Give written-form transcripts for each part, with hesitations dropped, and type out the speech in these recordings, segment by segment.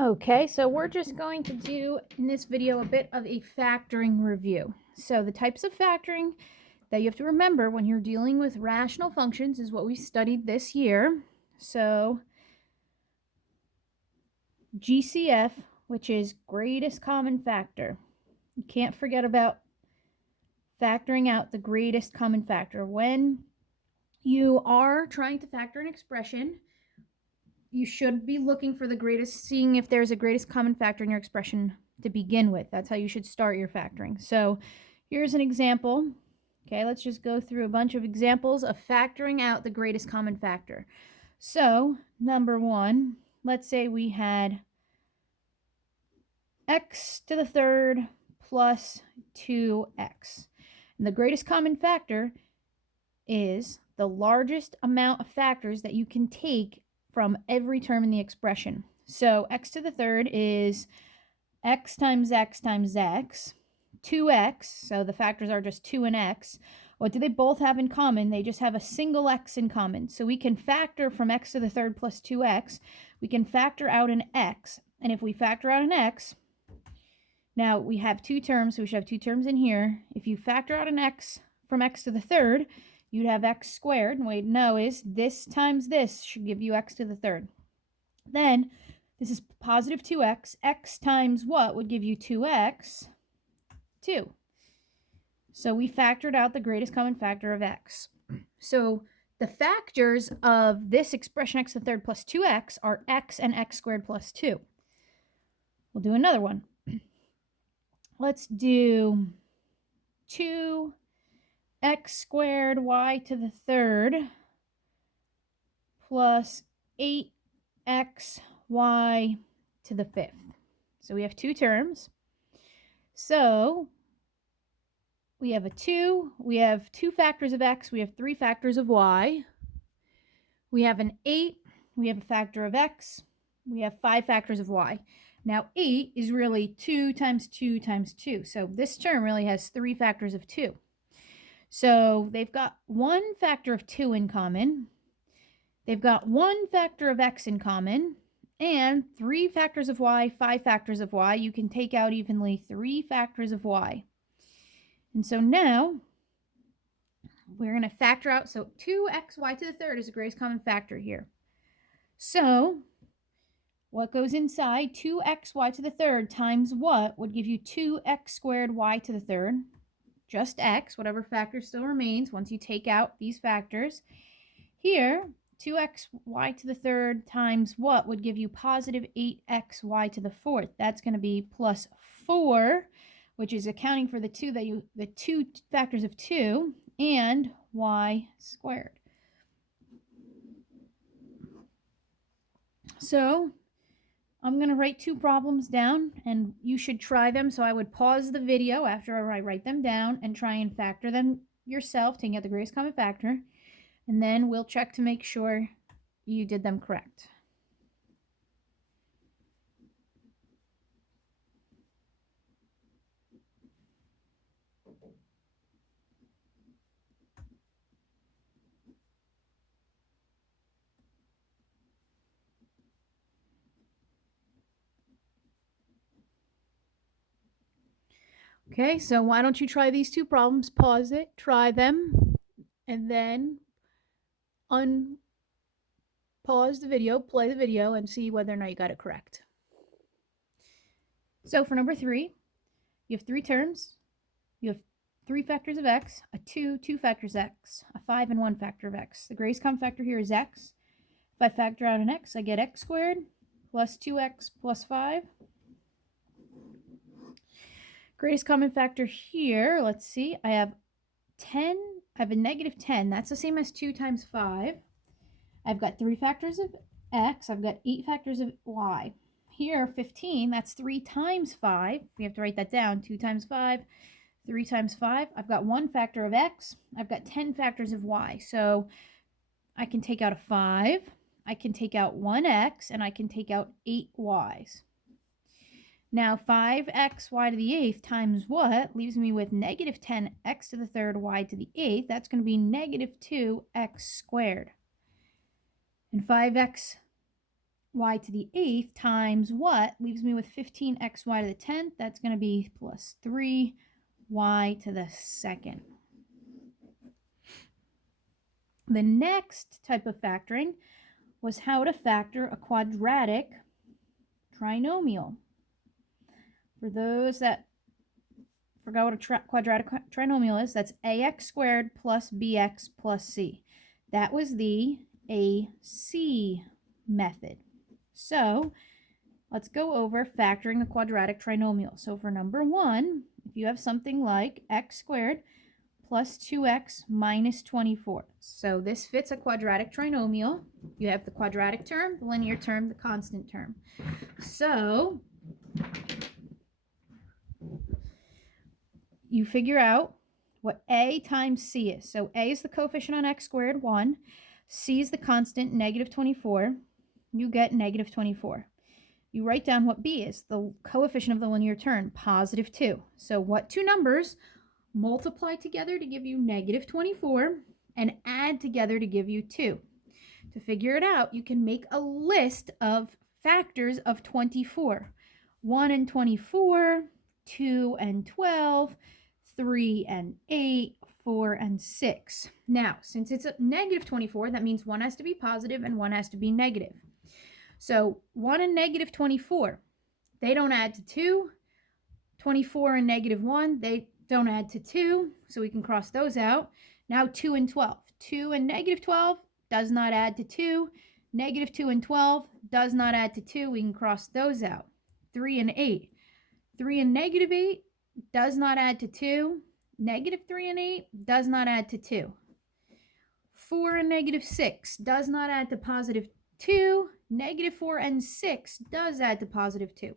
Okay, so we're just going to do in this video a bit of a factoring review. So the types of factoring that you have to remember when you're dealing with rational functions is what we studied this year. So GCF, which is greatest common factor. You can't forget about factoring out the greatest common factor. When you are trying to factor an expression, you should be looking for the greatest, seeing if there's a greatest common factor in your expression to begin with. That's how you should start your factoring. So here's an example. Okay, let's just go through a bunch of examples of factoring out the greatest common factor. So number one, let's say we had x to the third plus 2x. And the greatest common factor is the largest amount of factors that you can take from every term in the expression. So x to the third is x times x times x, 2x, so the factors are just 2 and x. What do they both have in common? They just have a single x in common. So we can factor from x to the third plus 2x. We can factor out an x. And if we factor out an x, now we have two terms, so we should have two terms in here. If you factor out an x from x to the third, you'd have x squared. And what you know is this times this should give you x to the third. Then this is positive 2x. X times what would give you 2x? 2. So we factored out the greatest common factor of x. So the factors of this expression x to the third plus 2x are x and x squared plus 2. We'll do another one. Let's do 2x squared y to the third plus 8x y to the fifth. So we have two terms. So we have we have two factors of x, we have three factors of y. We have an 8, we have a factor of x, we have 5 factors of y. Now 8 is really 2 times 2 times 2. So this term really has 3 factors of 2. So they've got one factor of 2 in common. They've got one factor of x in common. And 3 factors of y, 5 factors of y. You can take out evenly 3 factors of y. And so now we're going to factor out. So 2xy to the third is the greatest common factor here. So what goes inside 2xy to the third times what would give you 2x squared y to the third? Just x, whatever factor still remains once you take out these factors. Here, 2xy to the third times what would give you positive 8xy to the fourth? That's going to be plus 4, which is accounting for the two factors of 2, and y squared. So I'm going to write two problems down, and you should try them. So I would pause the video after I write them down and try and factor them yourself, taking out the greatest common factor. And then we'll check to make sure you did them correct. Okay, so why don't you try these two problems, pause it, try them, and then unpause the video, play the video, and see whether or not you got it correct. So for number 3, you have 3 terms. You have 3 factors of x, a 2 factors x, a 5 and 1 factor of x. The greatest common factor here is x. If I factor out an x, I get x squared plus 2x plus 5. Greatest common factor here, let's see, I have 10, I have a negative 10. That's the same as 2 times 5. I've got 3 factors of x. I've got 8 factors of y. Here, 15, that's 3 times 5. We have to write that down. 2 times 5, 3 times 5. I've got 1 factor of x. I've got 10 factors of y. So I can take out a 5. I can take out 1x, and I can take out 8 y's. Now 5xy to the 8th times what leaves me with negative 10x to the third y to the 8th. That's going to be negative 2x squared. And 5x y to the 8th times what leaves me with 15xy to the 10th. That's going to be plus 3y to the 2nd. The next type of factoring was how to factor a quadratic trinomial. For those that forgot what a quadratic trinomial is, that's ax squared plus bx plus c. That was the AC method. So let's go over factoring a quadratic trinomial. So for number 1, if you have something like x squared plus 2x minus 24. So this fits a quadratic trinomial. You have the quadratic term, the linear term, the constant term. So you figure out what a times c is. So a is the coefficient on x squared, 1. C is the constant, negative 24. You get negative 24. You write down what b is, the coefficient of the linear term, positive 2. So what two numbers multiply together to give you negative 24 and add together to give you 2? To figure it out, you can make a list of factors of 24. 1 and 24, 2 and 12, 3 and 8, 4 and 6. Now, since it's a negative 24, that means one has to be positive and one has to be negative. So 1 and negative 24, they don't add to 2. 24 and negative 1, they don't add to 2, so we can cross those out. Now 2 and 12. 2 and negative 12 does not add to 2. Negative 2 and 12 does not add to 2. We can cross those out. 3 and 8. 3 and negative 8 does not add to 2. Negative 3 and 8 does not add to 2. 4 and negative 6 does not add to positive 2. Negative 4 and 6 does add to positive 2.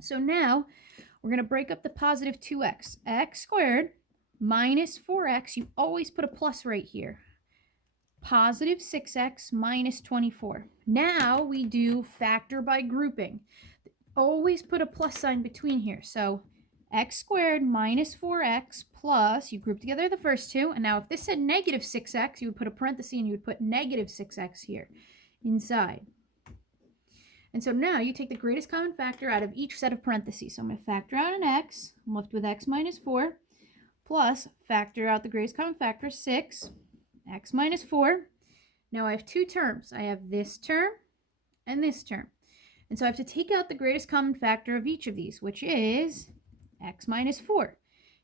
So now we're going to break up the positive 2x. X squared minus 4x, you always put a plus right here. Positive 6x minus 24. Now we do factor by grouping. Always put a plus sign between here. So x squared minus 4x plus, you group together the first two, and now if this said negative 6x, you would put a parenthesis and you would put negative 6x here inside. And so now you take the greatest common factor out of each set of parentheses. So I'm going to factor out an x. I'm left with x minus 4 plus factor out the greatest common factor, 6, x minus 4. Now I have two terms. I have this term and this term. And so I have to take out the greatest common factor of each of these, which is x minus 4.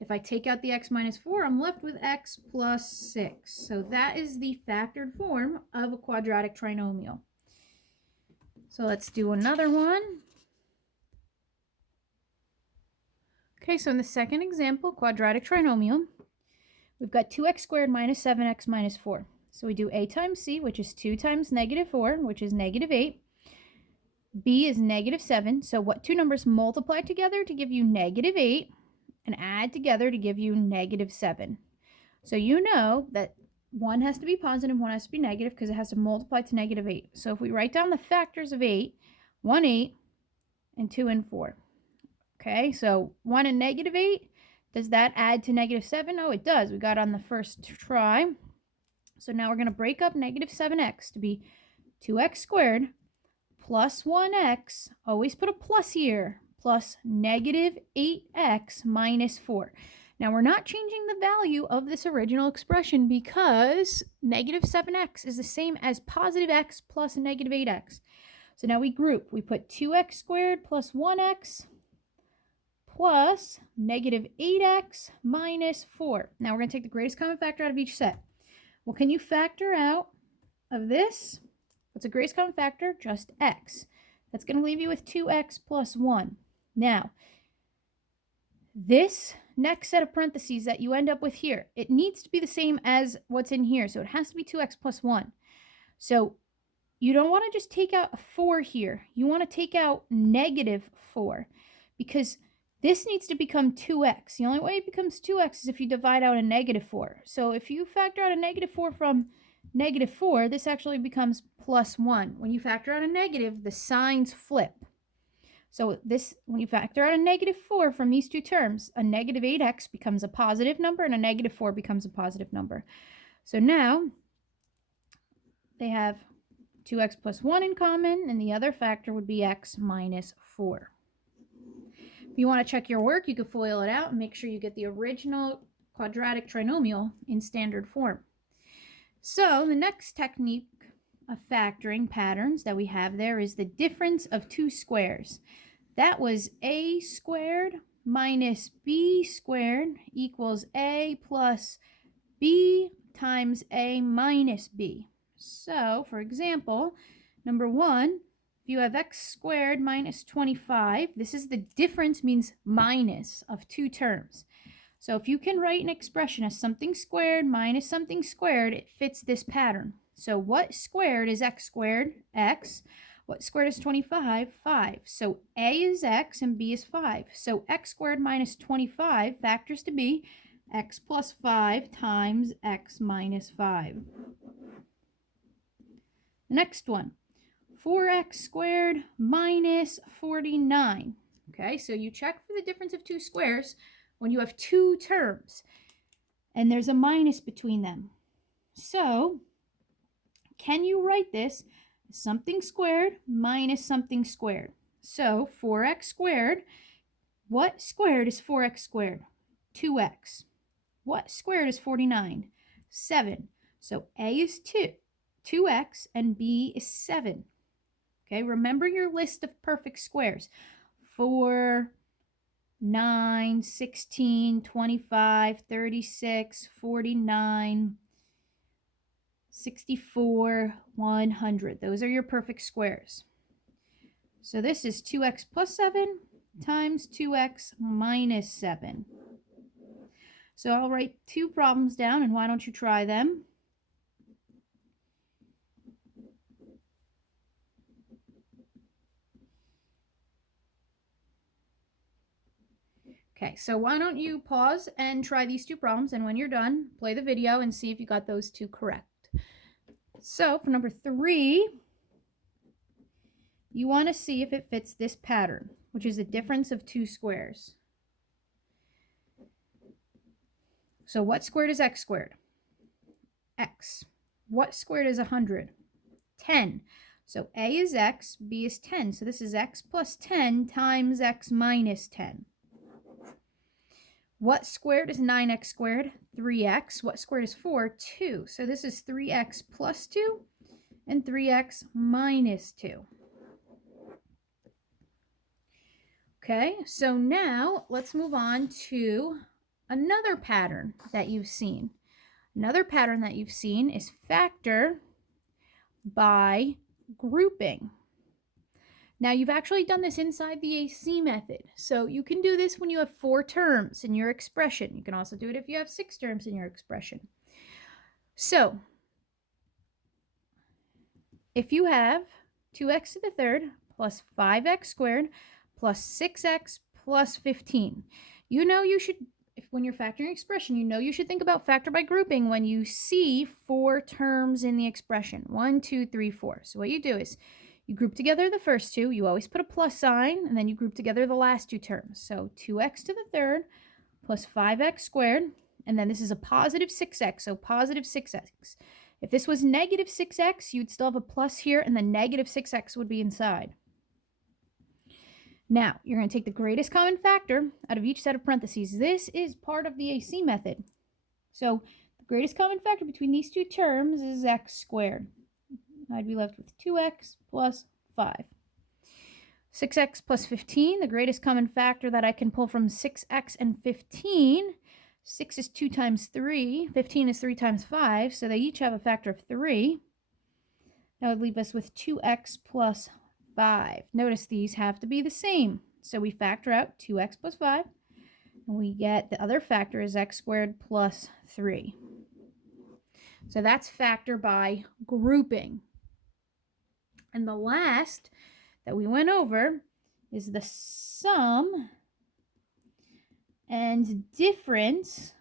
If I take out the x minus 4, I'm left with x plus 6. So that is the factored form of a quadratic trinomial. So let's do another one. Okay, so in the second example, quadratic trinomial, we've got 2x squared minus 7x minus 4. So we do a times c, which is 2 times negative 4, which is negative 8. B is negative 7. So what two numbers multiply together to give you negative 8 and add together to give you negative 7? So you know that one has to be positive, one has to be negative because it has to multiply to negative 8. So if we write down the factors of 8, 1, 8, and 2 and 4. Okay, so 1 and negative 8, does that add to negative 7? Oh, it does. We got on the first try. So now we're going to break up negative 7x to be 2x squared plus 1x, always put a plus here, plus negative 8x minus 4. Now we're not changing the value of this original expression because negative 7x is the same as positive x plus negative 8x. So now we group. We put 2x squared plus 1x plus negative 8x minus 4. Now we're going to take the greatest common factor out of each set. Well, can you factor out of this? What's the greatest common factor? Just x. That's going to leave you with 2x plus 1. Now, this next set of parentheses that you end up with here, it needs to be the same as what's in here. So it has to be 2x plus 1. So you don't want to just take out a 4 here. You want to take out negative 4 because this needs to become 2x. The only way it becomes 2x is if you divide out a negative 4. So if you factor out a negative 4 from negative 4, this actually becomes plus 1. When you factor out a negative, the signs flip. So this, when you factor out a negative 4 from these two terms, a negative 8x becomes a positive number and a negative 4 becomes a positive number. So now they have 2x plus 1 in common, and the other factor would be x minus 4. If you want to check your work, you can FOIL it out and make sure you get the original quadratic trinomial in standard form. So the next technique of factoring patterns that we have there is the difference of two squares. That was a squared minus b squared equals a plus b times a minus b. So, for example, number 1, if you have x squared minus 25, this is the difference, means minus of two terms. So if you can write an expression as something squared minus something squared, it fits this pattern. So what squared is x squared? X. What squared is 25? 5. So a is x and b is 5. So x squared minus 25 factors to be x plus 5 times x minus 5. The next one, 4x squared minus 49. Okay, so you check for the difference of two squares when you have two terms and there's a minus between them. So can you write this as something squared minus something squared? So 4x squared, what squared is 4x squared? 2x. What squared is 49? 7. So a is 2x, and b is 7. Okay, remember your list of perfect squares. 4, 9, 16, 25, 36, 49, 64, 100. Those are your perfect squares. So this is 2x plus 7 times 2x minus 7. So I'll write two problems down, and why don't you try them? Okay, so why don't you pause and try these two problems, and when you're done, play the video and see if you got those two correct. So for number 3, you want to see if it fits this pattern, which is the difference of two squares. So what squared is x squared? X. What squared is 100? 10. So a is x, b is 10. So this is x plus 10 times x minus 10. What squared is 9x squared? 3x. What squared is 4? 2. So this is 3x plus 2 and 3x minus 2. Okay, so now let's move on to another pattern that you've seen. Another pattern that you've seen is factor by grouping. Now, you've actually done this inside the AC method. So you can do this when you have 4 terms in your expression. You can also do it if you have 6 terms in your expression. So if you have 2x to the third plus 5x squared plus 6x plus 15, you know you should, when you're factoring expression, you know you should think about factor by grouping when you see 4 terms in the expression. 1, 2, 3, 4. So what you do is you group together the first two. You always put a plus sign, and then you group together the last two terms. So 2x to the third plus 5x squared, and then this is a positive 6x, so positive 6x. If this was negative 6x, you'd still have a plus here, and the negative 6x would be inside. Now, you're going to take the greatest common factor out of each set of parentheses. This is part of the AC method. So the greatest common factor between these two terms is x squared. I'd be left with 2x plus 5. 6x plus 15, the greatest common factor that I can pull from 6x and 15. 6 is 2 times 3. 15 is 3 times 5, so they each have a factor of 3. That would leave us with 2x plus 5. Notice these have to be the same. So we factor out 2x plus 5, and we get the other factor is x squared plus 3. So that's factor by grouping. And the last that we went over is the sum and difference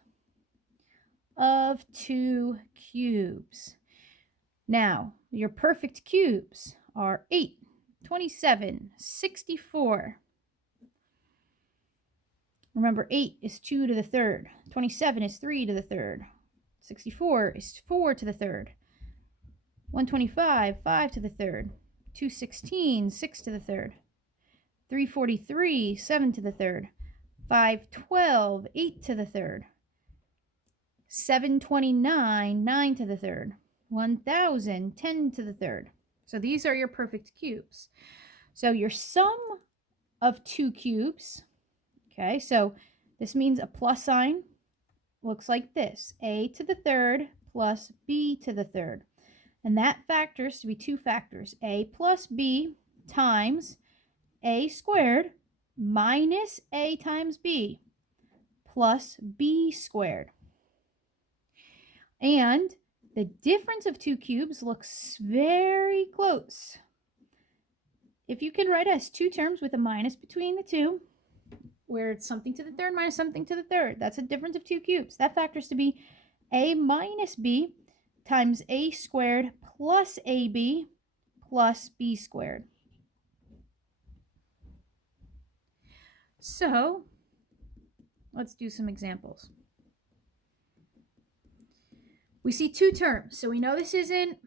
of two cubes. Now, your perfect cubes are 8, 27, 64. Remember, 8 is 2 to the third. 27 is 3 to the third. 64 is 4 to the third. 125, 5 to the third. 216, 6 to the third. 343, 7 to the third. 512, 8 to the third. 729, 9 to the third. 1000, 10 to the third. So these are your perfect cubes. So your sum of two cubes, okay, so this means a plus sign looks like this: a to the third plus b to the third. And that factors to be two factors: a plus b times a squared minus a times b plus b squared. And the difference of two cubes looks very close. If you can write it as two terms with a minus between the two, where it's something to the third minus something to the third, that's a difference of two cubes. That factors to be a minus b times a squared plus ab plus b squared. So let's do some examples. We see two terms, so we know this isn't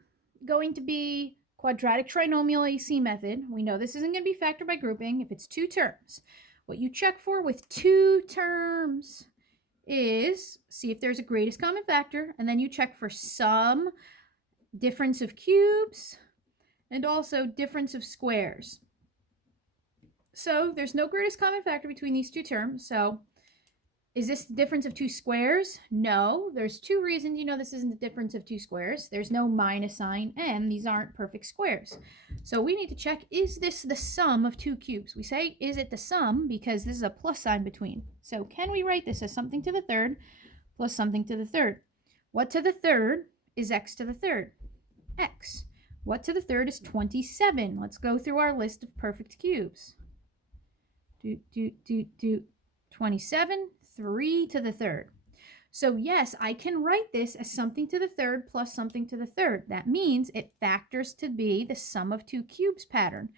going to be quadratic trinomial AC method. We know this isn't going to be factored by grouping if it's two terms. What you check for with two terms is see if there's a greatest common factor, and then you check for sum, difference of cubes, and also difference of squares. So there's no greatest common factor between these two terms. So is this the difference of two squares? No. There's two reasons you know this isn't the difference of two squares. There's no minus sign, and these aren't perfect squares. So we need to check, is this the sum of two cubes? We say, is it the sum, because this is a plus sign between. So can we write this as something to the third plus something to the third? What to the third is x to the third? X. What to the third is 27? Let's go through our list of perfect cubes. 27, 3 to the third. So yes, I can write this as something to the third plus something to the third. That means it factors to be the sum of two cubes pattern,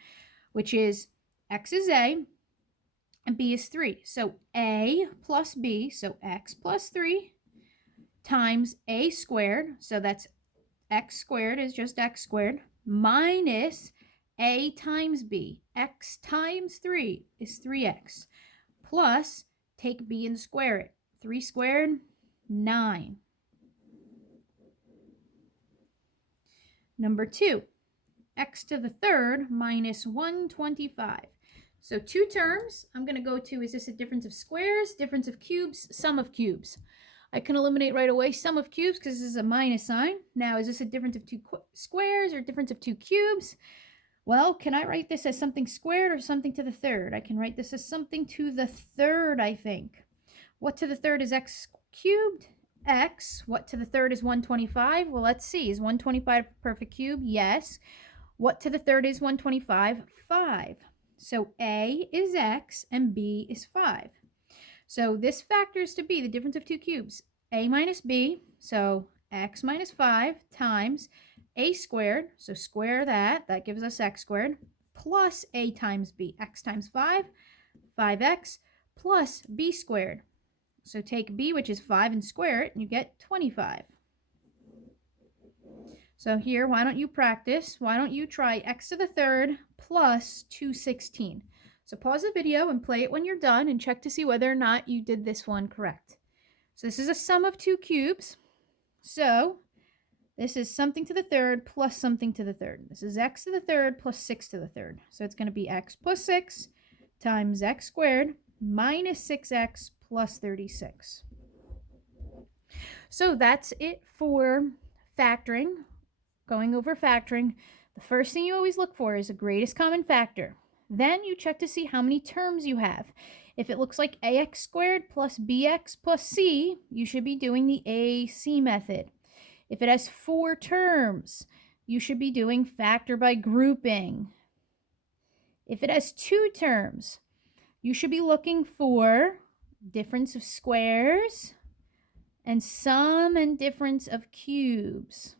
which is x is a and b is 3. So a plus b, so x plus 3, times a squared, so that's x squared is just x squared, minus a times b. X times 3 is 3x, plus take b and square it. 3 squared, 9. Number 2, x to the third minus 125. So two terms. I'm going to go to, is this a difference of squares, difference of cubes, sum of cubes? I can eliminate right away sum of cubes because this is a minus sign. Now, is this a difference of two squares or difference of two cubes? Well, can I write this as something squared or something to the third? I can write this as something to the third, I think. What to the third is x cubed? X. What to the third is 125? Well, let's see. Is 125 a perfect cube? Yes. What to the third is 125? 5. So a is x and b is 5. So this factors to be the difference of two cubes. A minus b, so x minus 5 times a squared, so square that, that gives us x squared, plus a times b, x times 5, 5x, plus b squared. So take b, which is 5, and square it, and you get 25. So here, why don't you practice? Why don't you try x to the third plus 216? So pause the video and play it when you're done and check to see whether or not you did this one correct. So this is a sum of two cubes. So this is something to the third plus something to the third. This is x to the third plus 6 to the third. So it's going to be x plus 6 times x squared minus 6x plus 36. So that's it for factoring. Going over factoring, the first thing you always look for is the greatest common factor. Then you check to see how many terms you have. If it looks like ax squared plus bx plus c, you should be doing the AC method. If it has 4 terms, you should be doing factor by grouping. If it has 2 terms, you should be looking for difference of squares and sum and difference of cubes.